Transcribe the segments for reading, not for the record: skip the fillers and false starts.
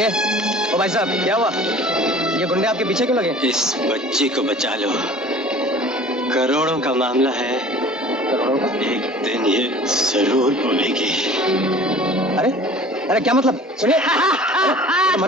ये ओ भाई साहब, क्या हुआ? ये गुंडे आपके पीछे क्यों लगे? इस बच्ची को बचा लो, करोड़ों का मामला है। करोड़ों का? एक दिन ये जरूर बोलेगी। अरे अरे क्या मतलब? सुनिए।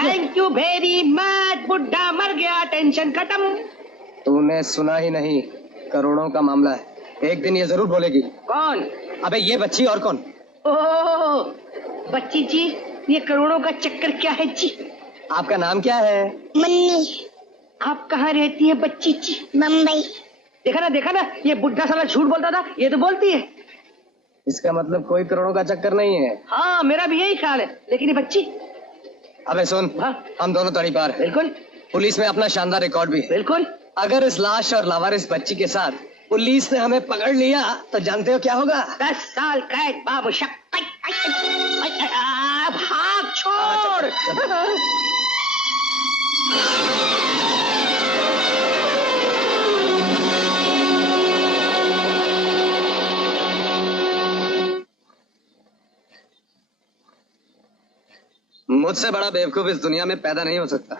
Thank you very much. बुड्ढा मर गया, टेंशन खत्म। तूने सुना ही नहीं, करोड़ों का मामला है, एक दिन ये जरूर बोलेगी। कौन? अबे ये बच्ची और कौन? ओह बच्ची जी, ये करोड़ों का चक्कर क्या है जी? आपका नाम क्या है? मन्नी। आप कहाँ रहती है बच्ची जी? मुंबई। देखा ना, ये बुड्ढा साला झूठ बोलता था, ये तो बोलती है। इसका मतलब कोई करोड़ों का चक्कर नहीं है। हाँ मेरा भी यही ख्याल है, लेकिन ये बच्ची। अबे सुन, हाँ? हम दोनों तड़ी पार हैं। बिल्कुल पुलिस में अपना शानदार रिकॉर्ड भी है। बिल्कुल। अगर इस लाश और लावारिस बच्ची के साथ पुलिस ने हमें पकड़ लिया तो जानते हो क्या होगा? 10 साल कैद बाबू शक। भाग छोड़। मुझसे बड़ा बेवकूफ इस दुनिया में पैदा नहीं हो सकता।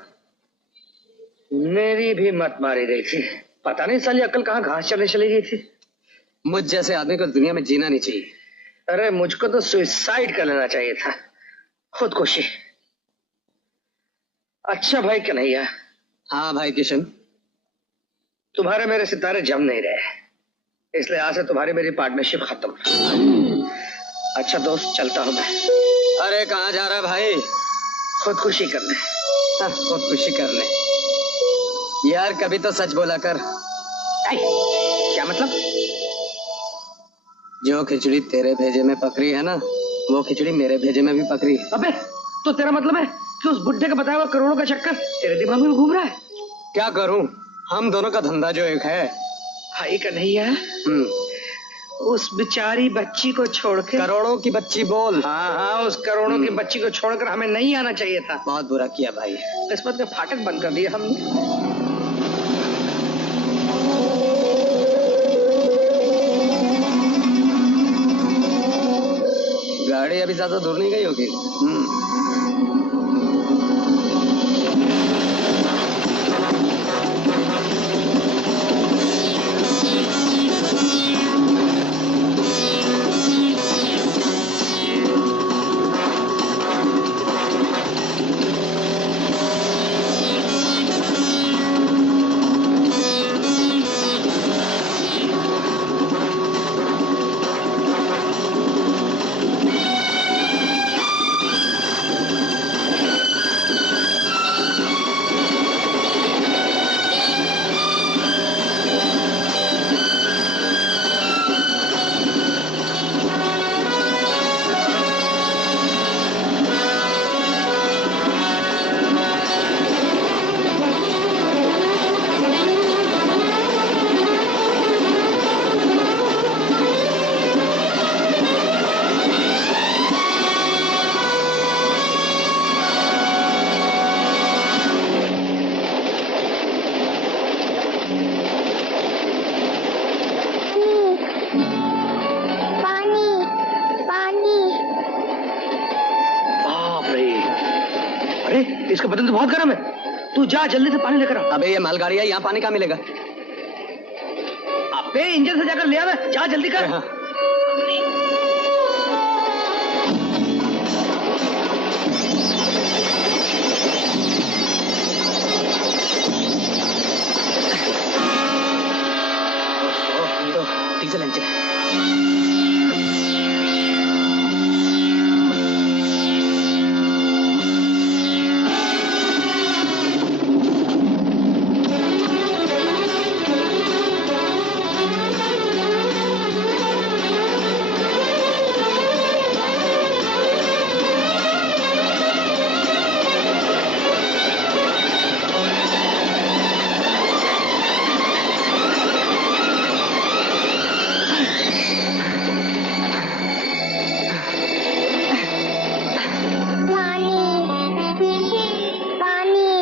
मेरी भी मत मारी गई थी, पता नहीं साली अक्ल कहाँ घास चलने चली गई थी। मुझ जैसे आदमी को दुनिया में जीना नहीं चाहिए। अरे मुझको तो सुसाइड कर लेना चाहिए था, खुदकुशी। अच्छा भाई कन्हैया। हाँ भाई किशन। तुम्हारे मेरे सितारे जम नहीं रहे, इसलिए आज से तुम्हारी मेरी पार्टनरशिप खत्म। अच्छा दोस्त, चलता हूं मैं। अरे कहाँ जा रहा है भाई? खुदकुशी करने। हाँ, खुदकुशी करने? यार कभी तो सच बोला कर। क्या मतलब? जो खिचड़ी तेरे भेजे में पकड़ी है ना, वो खिचड़ी मेरे भेजे में भी पकड़ी है। अबे तो तेरा मतलब है कि उस बुड्ढे का बताया हुआ करोड़ों का चक्कर तेरे दिमाग में घूम रहा है? क्या करूं, हम दोनों का धंधा जो एक है। भाई कन्हैया, उस बेचारी बच्ची को छोड़ के। करोड़ों की बच्ची बोल। हाँ, उस करोड़ों की बच्ची को छोड़कर हमें नहीं आना चाहिए था। बहुत बुरा किया भाई। किस्मत ने फाटक बंद कर दिया हमने। गाड़ी अभी ज्यादा दूर नहीं गई होगी। इसका बदन तो बहुत गर्म है, तू जा जल्दी से पानी लेकर आ। अबे ये मालगाड़ी है, यहाँ पानी कहाँ मिलेगा? अबे इंजन से जाकर ले आ, जा जल्दी कर। हाँ। डीजल इंजन है।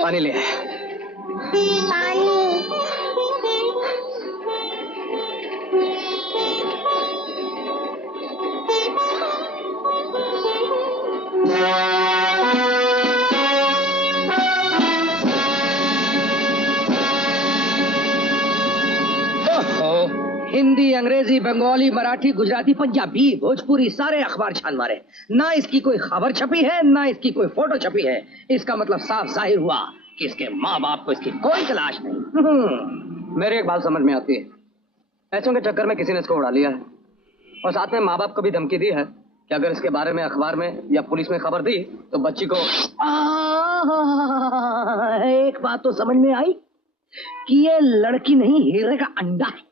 पानी ले आए। अंग्रेजी, बंगाली, मराठी, गुजराती, पंजाबी, भोजपुरी सारे अखबार छान मारे, ना इसकी कोई खबर छपी है ना इसकी कोई फोटो छपी है। इसका मतलब साफ जाहिर हुआ कि इसके माँ बाप को इसकी कोई तलाश नहीं। मेरे एक बात समझ में आती है, पैसों के चक्कर में किसी ने इसको उड़ा लिया है और साथ में माँ बाप को भी धमकी दी है कि अगर इसके बारे में अखबार में या पुलिस में खबर दी तो बच्ची को। एक बात तो समझ में आई कि ये लड़की नहीं हीरे का अंडा है।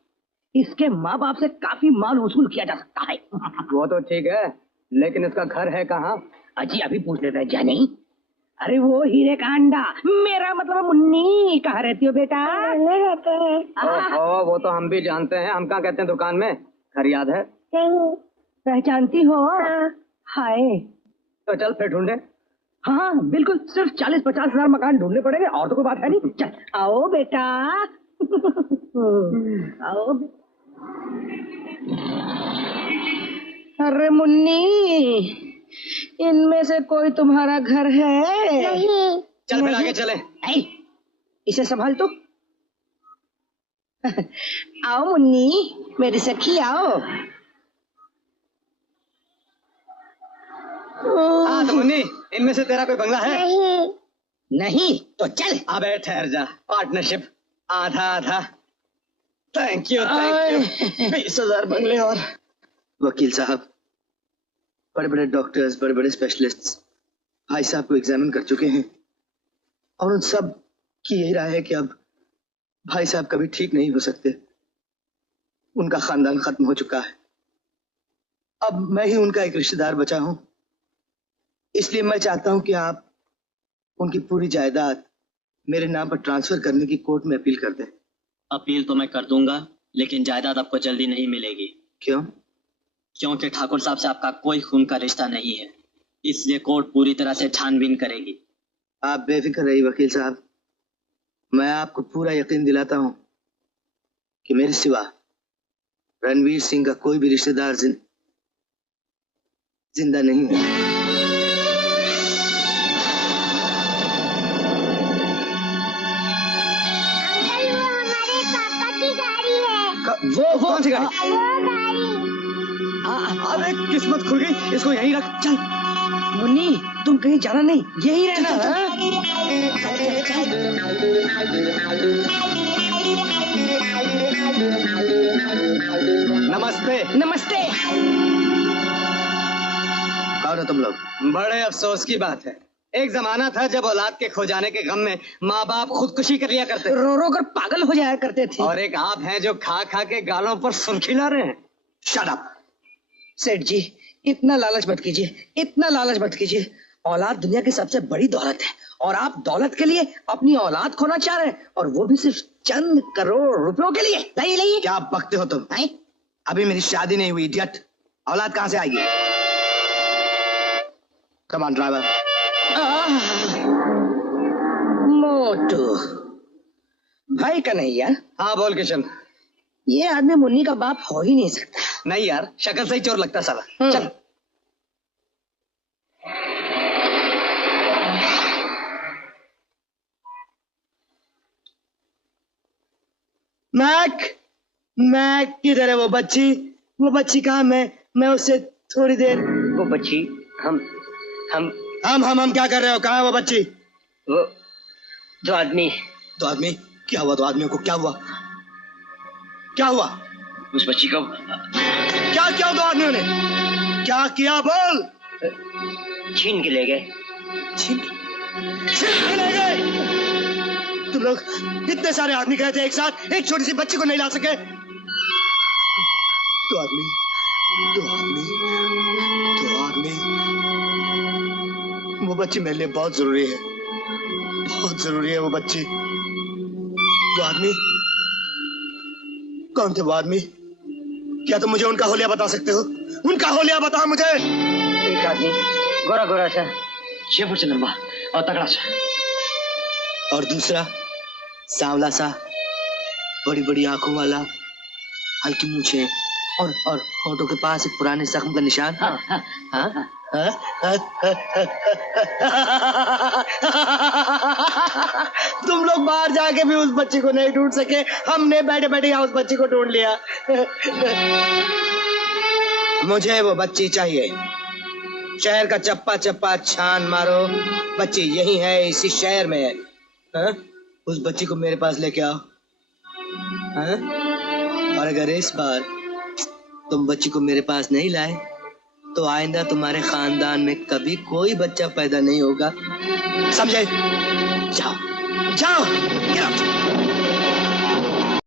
इसके माँ बाप से काफी माल वसूल किया जा सकता है। वो तो ठीक है, लेकिन इसका घर है कहाँ? अजी अभी पूछ लेते हैं, जा नहीं। अरे वो हीरे का अंडा, मेरा मतलब मुन्नी। कहाँ रहती हो बेटा? वो तो हम भी जानते हैं, हम कहाँ कहते हैं दुकान में। घर याद है? पहचानती हो? हाय, तो चल फिर ढूंढे। हाँ बिल्कुल, सिर्फ 40-50 हजार मकान ढूंढने पड़ेंगे और तो कोई बात है नहीं। चल आओ बेटा। आओ। अरे मुन्नी, इनमें से कोई तुम्हारा घर है? नहीं। चल फिर आगे चले। इसे संभाल तो। आओ मुन्नी, मेरी सखी आओ। हाँ तो मुन्नी, इनमें से तेरा कोई बंगला है? नहीं तो चल। अबे ठहर जा, पार्टनरशिप आधा आधा। थैंक यू 20,000 बंगले। और वकील साहब, बड़े बड़े डॉक्टर्स, बड़े बड़े स्पेशलिस्ट्स भाई साहब को एग्जामिन कर चुके हैं और उन सब की यही राय है कि अब भाई साहब कभी ठीक नहीं हो सकते। उनका खानदान खत्म हो चुका है। अब मैं ही उनका एक रिश्तेदार बचा हूं, इसलिए मैं चाहता हूं कि आप उनकी पूरी जायदाद मेरे नाम पर ट्रांसफर करने की कोर्ट में अपील कर दें। अपील तो मैं कर दूंगा, लेकिन जायदाद आपको जल्दी नहीं मिलेगी। क्यों? क्योंकि ठाकुर साहब से आपका कोई खून का रिश्ता नहीं है, इसलिए कोर्ट पूरी तरह से छानबीन करेगी। आप बेफिक्र रहिए वकील साहब, मैं आपको पूरा यकीन दिलाता हूं कि मेरे सिवा रणवीर सिंह का कोई भी रिश्तेदार जिंदा नहीं है। वो कौन सी गाड़ी? अरे किस्मत खुल गई, इसको यहीं रख। चल मुन्नी, तुम कहीं जाना नहीं, यही रहना। नमस्ते। नमस्ते। कौन हो तुम लोग? बड़े अफसोस की बात है, एक जमाना था जब औलाद के खो जाने के गम में माँ बाप खुदकुशी कर लिया करते, रो रो कर पागल हो जाया करते थे। और एक आप हैं जो खा खा के गालों पर सुर्खी ला रहे हैं। Shut up. सेठ जी, इतना लालच मत कीजिए, इतना लालच मत कीजिए। औलाद दुनिया की सबसे बड़ी दौलत है और आप दौलत के लिए अपनी औलाद खोना चाह रहे हैं, और वो भी सिर्फ चंद करोड़ रुपयों के लिए। लाइए। क्या बकते हो तुम? अभी मेरी शादी नहीं हुई इडियट, औलाद कहां से आएगी? Come on driver. मोटू भाई कन्हैया। हाँ बोल किशन। ये आदमी मुन्नी का बाप हो ही नहीं सकता। नहीं यार, शक्ल से ही चोर लगता साला। चल। मैक किधर है? वो बच्ची कहाँ? मैं उससे थोड़ी देर। वो बच्ची हम क्या कर रहे हो? कहाँ है वो बच्ची? वो दो आदमी। क्या हुआ? दो आदमियों को क्या हुआ? उस बच्ची को क्या किया दो आदमियों ने? क्या किया बोल? छीन के ले गए। छीन के ले गए? तुम लोग इतने सारे आदमी गए थे एक साथ, एक छोटी सी बच्ची को नहीं ला सके? दो आदमी। वो बच्ची मेरे लिए बहुत जरूरी है, वो बच्ची। वो आदमी कौन थे? वो आदमी? क्या तुम मुझे उनका होलिया बता सकते हो? उनका होलिया बताओ मुझे। एक आदमी गोरा सा, 6 फुट से लंबा और तगड़ा सा, और दूसरा सांवला सा, बड़ी बड़ी आंखों वाला, हल्की मूछें और होंठों के पास एक पुराने जख्म का निशान। तुम लोग बाहर जाके भी उस बच्ची को नहीं ढूंढ सके, हमने बैठे बैठे यहाँ उस बच्ची को ढूंढ लिया। मुझे वो बच्ची चाहिए। शहर का चप्पा चप्पा छान मारो, बच्ची यही है, इसी शहर में है। हा? उस बच्ची को मेरे पास लेके आओ। हा? और अगर इस बार तुम बच्ची को मेरे पास नहीं लाए तो आइंदा तुम्हारे खानदान में कभी कोई बच्चा पैदा नहीं होगा, समझे? जाओ जाओ, get out.